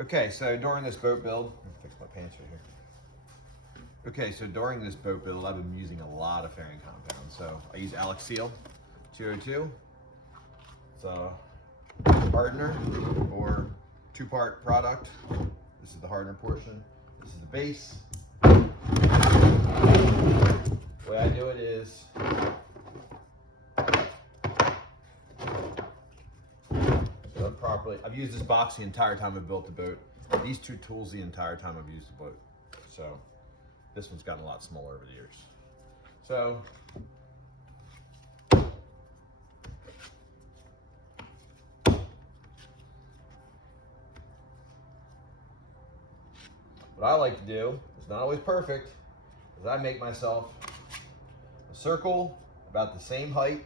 Okay, so during this boat build, let me fix my pants right here. Okay, so during this boat build, I've been using a lot of fairing compounds. So I use Alex Seal 202. It's a hardener or two-part product. This is the hardener portion. This is the base. The way I do it is properly. I've used this box the entire time I've built the boat. These two tools the entire time I've used the boat. So this one's gotten a lot smaller over the years. So what I like to do, it's not always perfect, is I make myself a circle about the same height.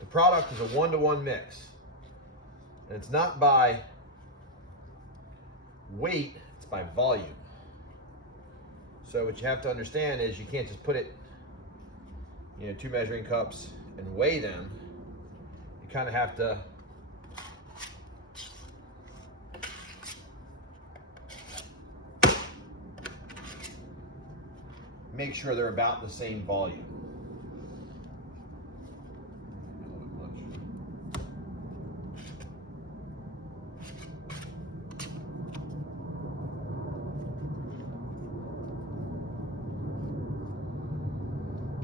The product is a 1-to-1 mix. And it's not by weight, it's by volume. So what you have to understand is you can't just put it, 2 measuring cups and weigh them. You kind of have to make sure they're about the same volume.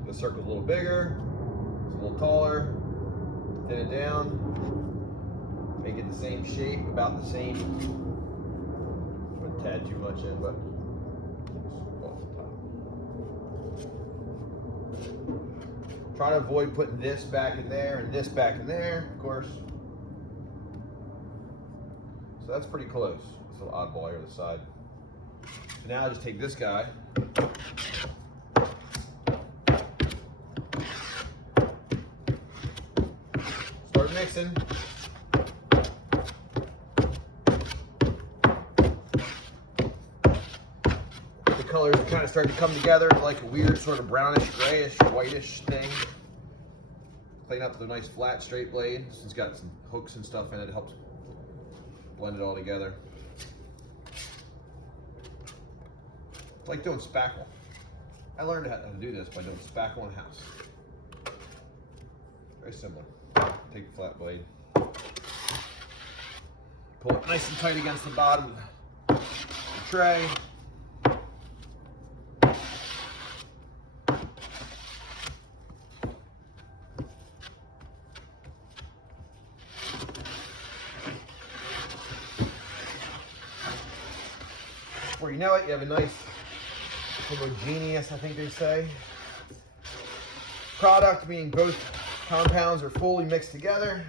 The circle's a little bigger, it's a little taller, thin it down, make it the same shape, about the same. Put a tad too much in, but off the top. Try to avoid putting this back in there and this back in there, of course. So that's pretty close. This little oddball here on the side. So now I just take this guy. Start mixing. The colors are kind of starting to come together like a weird sort of brownish, grayish, whitish thing. Clean up the nice flat straight blade. It's got some hooks and stuff in it. It helps blend it all together. It's like doing spackle. I learned how to do this by doing spackle in house. Very similar. Take the flat blade, pull it nice and tight against the bottom of the tray. Before you know it, you have a nice homogeneous, I think they say, product, meaning both compounds are fully mixed together.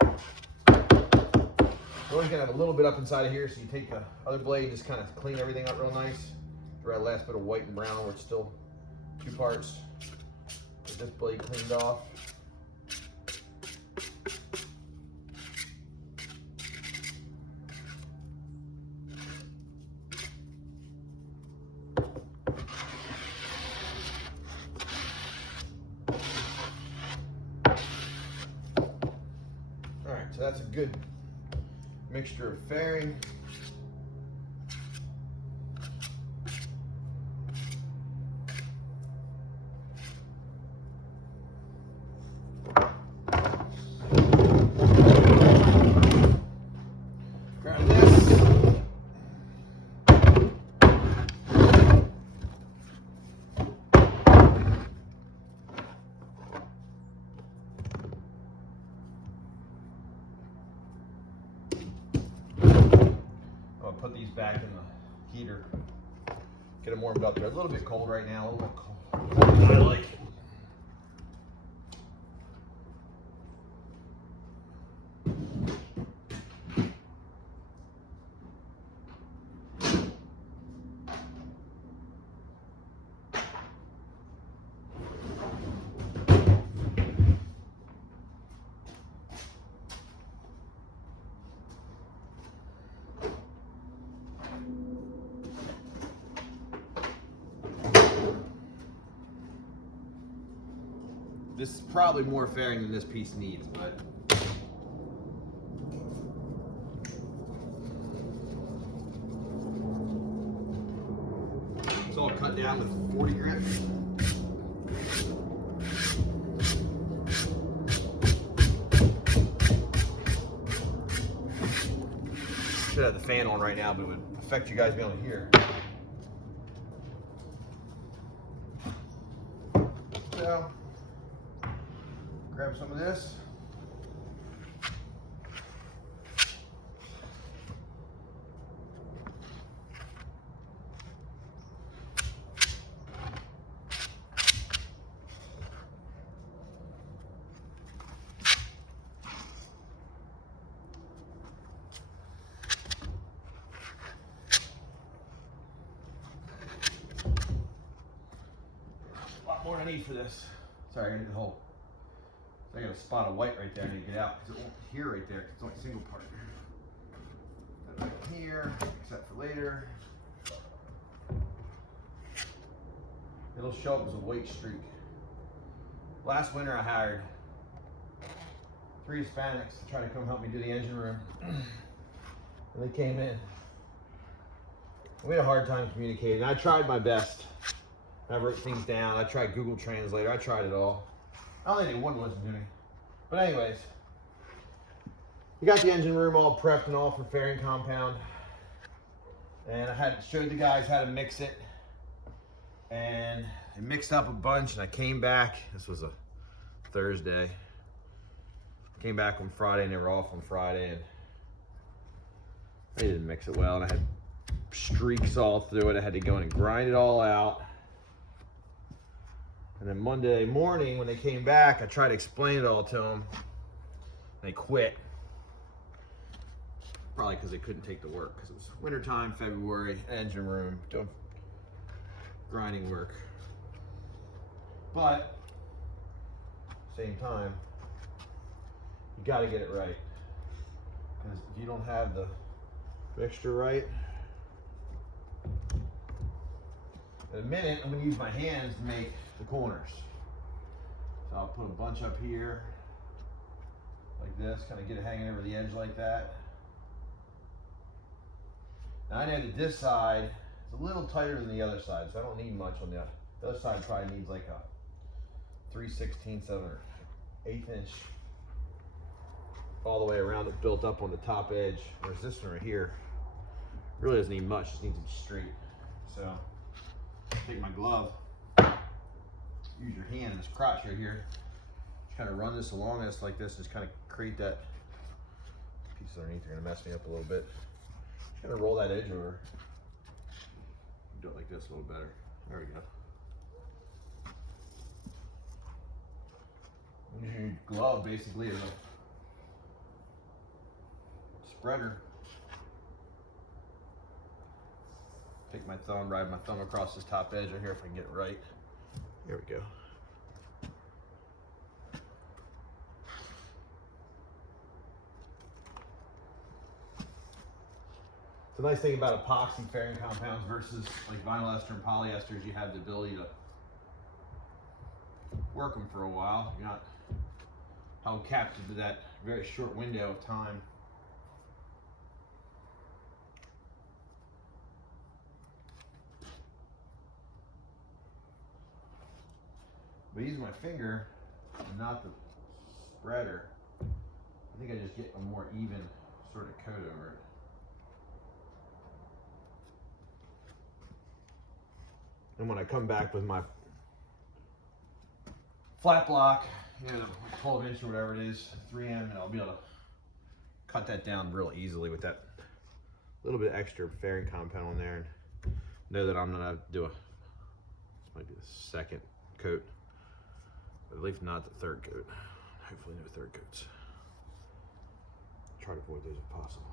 You're always gonna have a little bit up inside of here, so you take the other blade, just kind of clean everything up real nice. Dry the last bit of white and brown where it's still 2 parts. Get this blade cleaned off. So that's a good mixture of fairing. Grab this. Put these back in the heater, get them warmed up. They're a little bit cold right now, a little bit cold. Colder than I like. This is probably more fairing than this piece needs, but Should have the fan on right now, but it would affect you guys being able to hear. So, grab some of this. A lot more than I need for this. Sorry, I need the whole. So I got a spot of white right there. I need to get out because it won't hear right there. It's only a single part. Put it right here, except for later. It'll show up as a white streak. Last winter I hired 3 Hispanics to try to come help me do the engine room. And they came in. We had a hard time communicating. I tried my best. I wrote things down. I tried Google Translator. I tried it all. I don't think they wouldn't listen to me. But anyways, we got the engine room all prepped and all for fairing compound. And I had showed the guys how to mix it. And I mixed up a bunch and I came back. This was a Thursday. Came back on Friday and they were off on Friday and I didn't mix it well and I had streaks all through it. I had to go in and grind it all out. And then Monday morning when they came back, I tried to explain it all to them. They quit. Probably because they couldn't take the work because it was wintertime, February, engine room, doing grinding work. But same time, you got to get it right. Because if you don't have the mixture right, in a minute, I'm going to use my hands to make the corners. So I'll put a bunch up here, like this, kind of get it hanging over the edge like that. Now I know that this side is a little tighter than the other side, so I don't need much on the other side. Probably needs like a 3/16 or 1/8 inch all the way around it, built up on the top edge. Whereas this one right here really doesn't need much, just needs to be straight. So take my glove, use your hand in this crotch right here, just kind of run this along this like this, just kind of create that piece underneath. You're gonna mess me up a little bit. Just kind of roll that edge over. Do it like this a little better. There we go. Use your glove basically as a spreader. Take my thumb, ride my thumb across this top edge right here if I can get it right. There we go. The nice thing about epoxy fairing compounds versus like vinyl ester and polyester is you have the ability to work them for a while. You're not held captive to that very short window of time. But using my finger and not the spreader, I think I just get a more even sort of coat over it. And when I come back with my flat block, you know, 12 inch or whatever it is, 3M, and I'll be able to cut that down real easily with that little bit extra fairing compound on there, and know that I'm gonna do this might be the second coat, but at least not the third coat. Hopefully no third coats. Try to avoid those if possible.